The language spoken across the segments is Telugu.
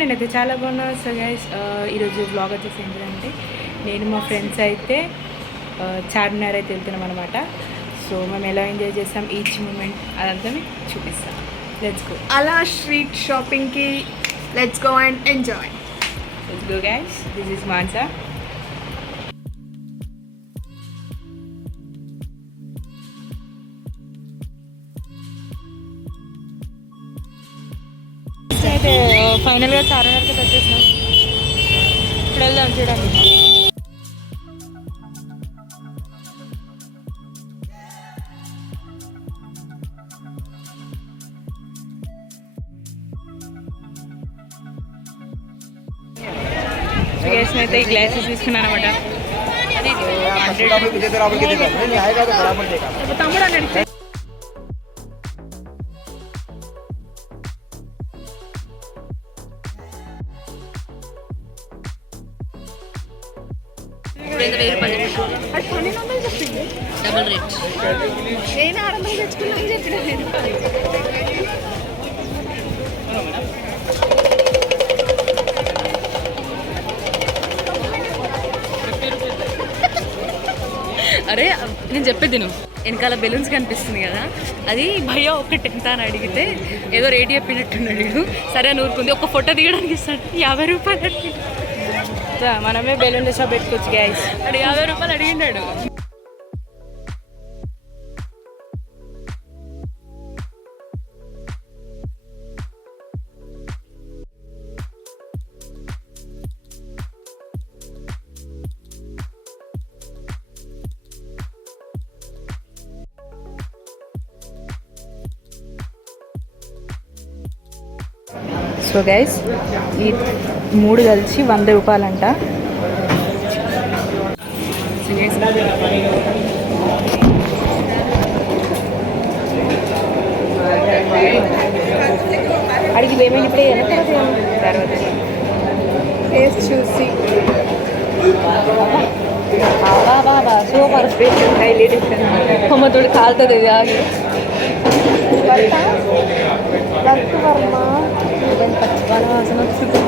నేనైతే చాలా బాగున్నాను. సో గైస్ ఈరోజు బ్లాగ్ వచ్చేసి ఏంటంటే నేను మా ఫ్రెండ్స్ అయితే చార్మినార్ అయితే వెళ్తున్నాం అనమాట. సో మేము ఎలా ఎంజాయ్ చేస్తాం ఈచ్ మూమెంట్ అదంతా చూపిస్తాం. Let's go. అలా స్ట్రీట్ షాపింగ్కి let's go and enjoy. Let's go guys. This is Mansa. అయితే ఫైనల్గా చార్మినార్కి వచ్చేసినాం. ఇప్పుడు వెళ్దాం చూడండి. అయితే ఈ గ్లాసెస్ తీసుకున్నాను అనమాట. తమ్ముడు అన్నాడు డబుల్ రేట్. నేను 600 తెచ్చుకున్నాను చెప్పిన నేను. అరే నేను చెప్పేది నువ్వు వెనకాల బెలూన్స్ కనిపిస్తుంది కదా, అది భయ్య ఒకటి ఎంత అని అడిగితే ఏదో రేట్ చెప్పినట్టున్నాడు. సరే అని ఊరుకుంది. ఒక ఫోటో దిగడానికి ఇస్తాడు 50 రూపాయలు. మనమే బెలూన్ షాప్ పెట్టుకోవచ్చు గైస్. అది 50 రూపాయలు అడిగినాడు. సో గైస్ ఈ 3 కలిసి 100 రూపాయలంట. అడిగి పేమెంట్ ఇప్పుడే తర్వాత టేస్ట్ చూసి బాబా సూపర్ స్పెషల్ హైలైట్ కొమ్మతోడు కాలుతుంది ఇది ఆగి వాసన వస్తుంది.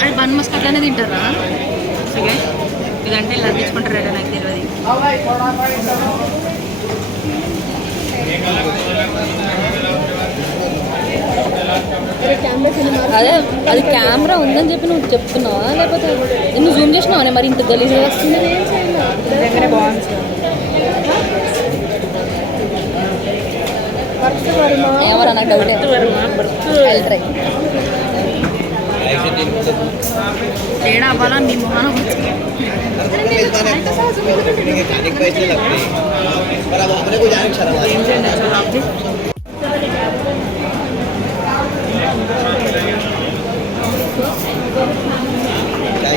అది బన్ మస్కట్ అనేది తింటారా? ఇదంటే ఇలా తీసుకుంటారా నాకు తెలియదు. అదే అది కెమెరా ఉందని చెప్పి నువ్వు చెప్తున్నావా, లేకపోతే నువ్వు జూమ్ చేసినావా? మరి ఇంత గలీజ్గా వస్తుంది. నిజంగానే బాగుంది. ఏమరా నాకు డౌట్. ట్రై తేడా అవ్వాలా నీ మొహానం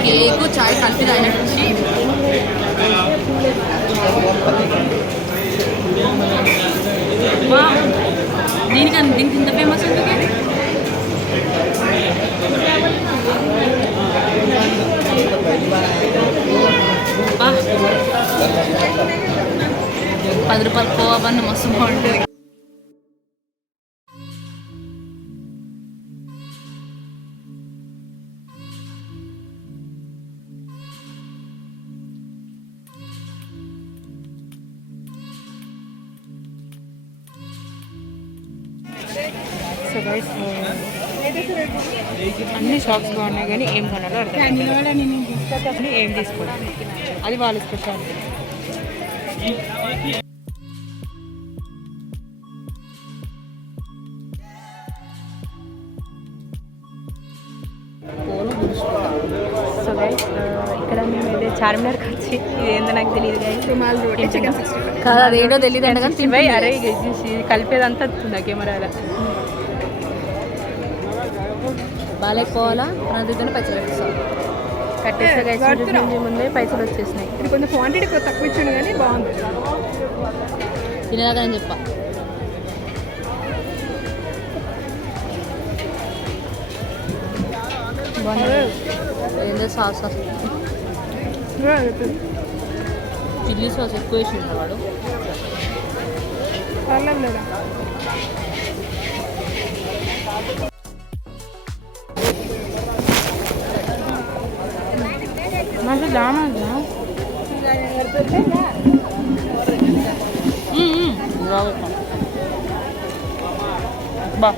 కేకు చాయ్ కలిపి తాగినట్టు. దీనికి ఇంత ఫేమస్ ఎందుకు? ₹10 కోవా బన్ మస్తు బాగుంటుంది. సో గైస్ అన్ని షాప్స్ బాగున్నాయి కానీ ఏం కొనాలో అర్థం ఏం తీసుకోవాలి అది వాళ్ళ స్పెషాలిటీ. సో గైస్ ఇక్కడ మేము అయితే చార్మినార్కి వచ్చి ఇది ఏందో నాకు తెలియదు గైస్. రుమాల్ రోటీ చికెన్ 65 కాదు, అది ఏదో తెలియదు అంటే కానీ తింటాయి. అరే కలిపేదంతా వస్తుందా కెమెరాలో? బాగాలేకపోవాలా అనంతనే పచ్చడి పెట్టేస్తాం. కట్టేస్తే గైస్ ముందే పైసలు వచ్చేసినాయి. ఇది కొంచెం క్వాంటిటీ తక్కువ ఇచ్చాను కానీ బాగుంది. తినేదాకా నేను చెప్పా ఏందో సాస్ చిల్లీ సాస్ ఎక్కువ వేసిండు వాడు. నాకు దామా బా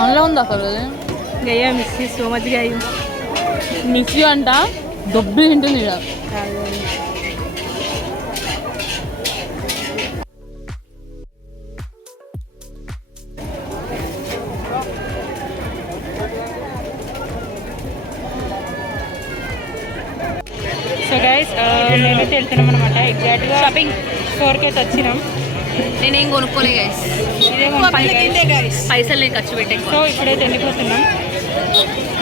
ఆన్లో ఉంది అక్కడ గయ్యా మిస్ సో మచ్ గయ్యూ మిక్సీ అంట దొబ్బి తింటుంది ఇక్కడ. సో గైస్ మేమైతే వెళ్తున్నాం అనమాట. ఎగ్జాక్ట్గా షాపింగ్ 4కి అయితే వచ్చినాం. నేనేం కొనుక్కోలే గైస్, పైసలు నేను ఖర్చు పెట్టే. సో ఇప్పుడైతే వెళ్ళిపోతున్నాం.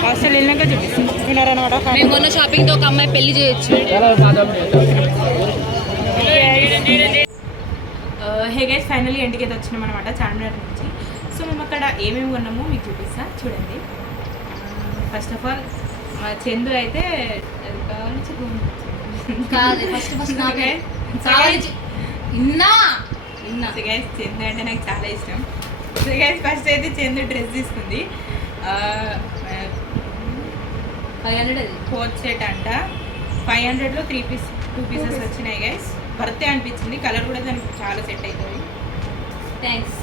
హాస్టల్ వెళ్ళినాక చూపిస్తున్నారనమాట. మేము కొన్న షాపింగ్తో ఒక అమ్మాయి పెళ్లి చేయొచ్చు. హే గైస్ ఫైనల్లీ ఇంటికి అయితే వచ్చినాం అనమాట చార్మినార్ నుంచి. సో మేము అక్కడ ఏమేమి కొన్నామో మీకు చూపిస్తా చూడండి. ఫస్ట్ ఆఫ్ ఆల్ మా చందు అయితే గైస్ చందు అంటే నాకు చాలా ఇష్టం. సో గైస్ ఫస్ట్ అయితే చందు డ్రెస్ తీసుకుంది. 500 కోట్ సెట్ అంట. 500లో 2 పీసెస్ వచ్చినాయి గైస్. బర్త్డే అనిపించింది. కలర్ కూడా దానికి చాలా సెట్ అవుతుంది. థ్యాంక్స్.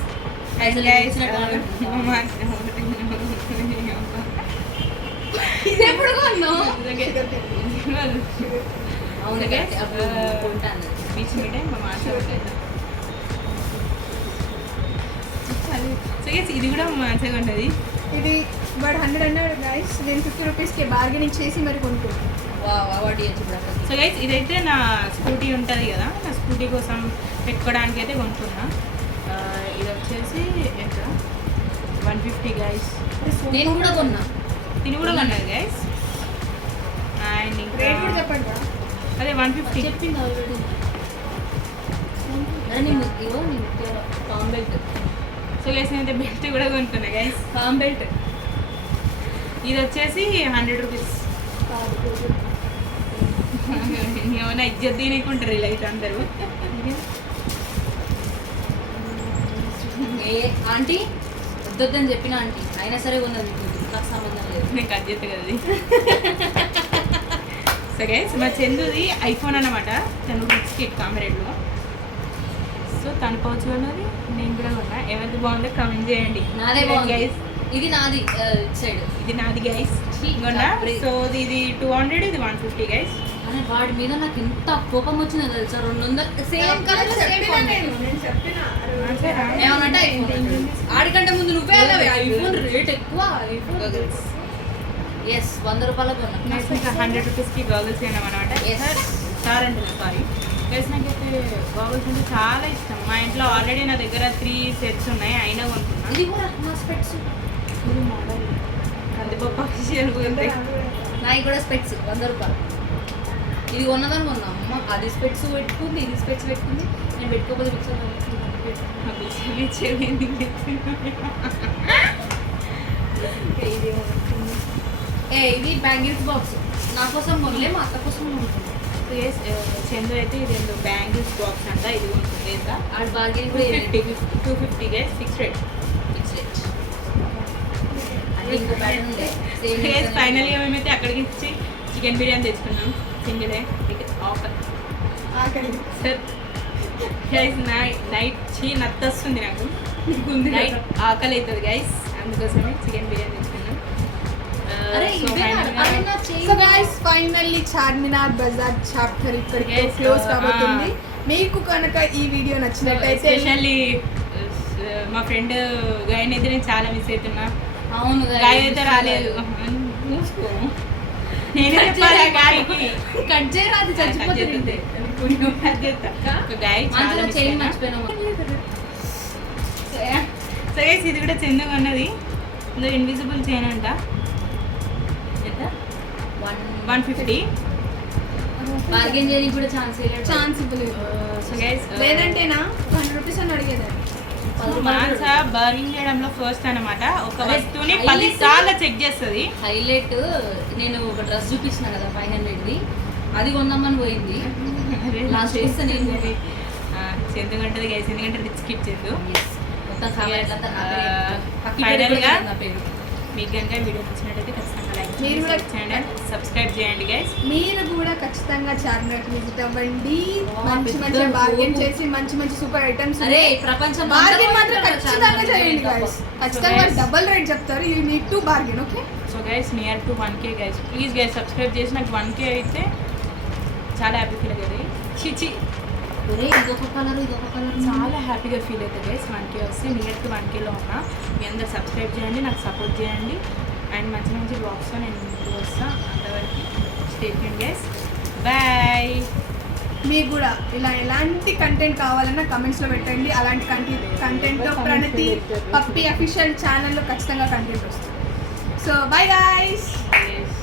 ఇది ఎప్పుడు కొన్నావు? బీచ్ మీటే మా మాట్లాడుతుంది. ఇది కూడా మంచిగా ఉంటుంది. ఇది వాడు 100 అన్నాడు గైస్, నేను 50 రూపీస్కి బార్గెనింగ్ చేసి మరి కొనుక్కుంటాను. సో గైస్ ఇదైతే నా స్కూటీ ఉంటుంది కదా, నా స్కూటీ కోసం పెట్టుకోవడానికి అయితే కొనుక్కున్నా. ఇది వచ్చేసి ఎక్కడ 150 గైస్. నేను కూడా కొన్నా. తిని కూడా కొన్నది గైస్. అండ్ ఇంకా రేట్ కూడా చెప్పండి. అదే 150 చెప్పింది ఆల్రెడీ. ఫామ్ బెల్ట్. సో గైస్ నేనైతే బెల్ట్ కూడా కొనుక్కున్నా గైస్. Form belt. ఇది వచ్చేసి 100 రూపీస్. ఏమైనా ఇజ్జత్ తినకుంటారు ఇలా ఇటు అందరూ. ఆంటీ వద్దని చెప్పిన ఆంటీ అయినా సరే ఉన్నది, నాకు సంబంధం లేదు. నేను కట్ చేస్తా కదా. సో గైస్ మా చందుది ఐఫోన్ అన్నమాట. తను కిట్ కామరేడ్లో. సో తను పౌచ్ కొన్నది, నేను కూడా కొన్నా. ఎవరికి బాగుందో కామెంట్ చేయండి. నాదే బాగుంది గైస్. ఇది నాది సైడ్. ఇది నాది గైస్ కొన్నా. సో ఇది 200, ఇది 150 గైస్. అరే వాడి మీద నాకు ఎంత కోపం వచ్చిందో తెలుసా. 200 సేమ్ కలర్ ఏమనంటే ఆడికంటే ముందు నువ్వే ఐఫోన్ రేట్ ఎక్కువ. ఎస్ 100 రూపాయలకు కొన్నా. 100 రూపీస్కి గాగుల్స్ అయినాం అనమాట. సార్ అంటే సారీ గైస్, నాకైతే గాగుల్స్ అంటే చాలా ఇష్టం. మా ఇంట్లో ఆల్రెడీ నా దగ్గర 3 సెట్స్ ఉన్నాయి, అయినా కొనుక్కున్నా. ఇది కూడా నా స్పెట్స్. ఇది మోడల్ కందిపప్పు అక్షయాలు పోతాయి. నాయి కూడా స్పెట్స్ 100 రూపాయలు. ఇది కొన్నదని కొన్నా. అమ్మ అది స్పెట్స్ పెట్టుకుంది, ఇది స్పెట్స్ పెట్టుకుంది. నేను పెట్టుకోకపోతే ఇది బ్యాంగిల్స్ బాక్స్ నా కోసం కొనలే, మా అత్త కోసం కొనుక్కుంది. చందు అయితే ఇది బ్యాంగిల్స్ బాక్స్ అంట. ఇది కొనుక్కుంది. ఆడ బార్గెన్ కూడా 250 గైస్. Fix rate. ఫైనల్గా మేమైతే అక్కడికి ఇచ్చి చికెన్ బిర్యానీ తెచ్చుకున్నాం. సింగిలే ఆఫర్. గైస్ నైట్ నత్త వస్తుంది నాకు. నైట్ ఆకలి అవుతుంది గైస్, అందుకోసమే చికెన్ బిర్యానీ తెచ్చుకున్నాం. So guys finally Charminar Bazaar chapter ఇక్కడికి క్లోజ్ కాబోతుంది. మీకు కనుక ఈ వీడియో నచ్చినట్టయితే ఎస్పెషల్లీ మా ఫ్రెండ్ గాయని అయితే నేను చాలా మిస్ అవుతున్నా. అవును గాయ అయితే రాలేదు. నేనే చెప్పాలి గాయకి కట్ చేయరా, అది చచ్చిపోతుంది. గాయ చాలా మిస్ చైన్ అయినా. మర్చిపోయినాము. సో గైస్ ఇది కూడా చందగా ఉన్నది. ఇందులో ఇన్విజిబుల్ చైన్ అంట. ఎంత 150. బార్గెన్ చేయడానికి కూడా ఛాన్స్ ఛాన్స్ ఇవ్వలేదు. సో గైస్ లేదంటేనా 100 రూపీస్ అని అడిగేదాన్ని. మాన్స బర్నింగ్ చేయడంలో ఫస్ట్ అన్నమాట. ఒక వస్తువుని 10 సార్లు చెక్ చేస్తుంది. హైలైట్ నేను ఒక డ్రెస్ చూపించిన కదా 500ది, అది కొందామని పోయింది. లాస్ట్ చేస్తే నేను ఎందుకంటే గైస్, ఎందుకంటే రిచ్ కిట్ చేద్దు. మొత్తం ఫైనల్గా నా పేరు. మీకు కనుక వీడియో నచ్చినట్టయితే ఖచ్చితంగా లైక్ మీరు కూడా చేయండి, సబ్స్క్రైబ్ చేయండి గైస్. మీరు కూడా ఖచ్చితంగా చార్మినార్ విజిట్ అవ్వండి. మంచి మంచి బార్గెన్ చేసి మంచి సూపర్ ఐటమ్స్ అరే ప్రపంచం బార్గెన్ మాత్రం ఖచ్చితంగా చేయండి గైస్. ఖచ్చితంగా డబుల్ రేట్ చెప్తారు. You need to bargain. Okay, so guys near to 1K guys. Please guys subscribe చేసి నాకు 1K అయితే చాలా హ్యాపీ ఫీల్ అవుతుంది. చిచి ఇదొక కలర్ చాలా హ్యాపీగా ఫీల్ అవుతుంది గైస్. 1K వస్తే నియర్ టు 1Kలో ఉన్నా. మీ అందరు సబ్స్క్రైబ్ చేయండి, నాకు సపోర్ట్ చేయండి. అండ్ మంచి మంచి బ్లాగ్స్తో నేను ముందుకు వస్తాను. అంతవరకు స్టే ట్యూన్డ్ గైస్. బాయ్. మీకు కూడా ఇలా ఎలాంటి కంటెంట్ కావాలన్నా కమెంట్స్లో పెట్టండి. అలాంటి కంటెంట్తో ప్రణతి పప్పి అఫీషియల్ ఛానల్లో ఖచ్చితంగా కంటెంట్ వస్తుంది. So bye guys. Yes.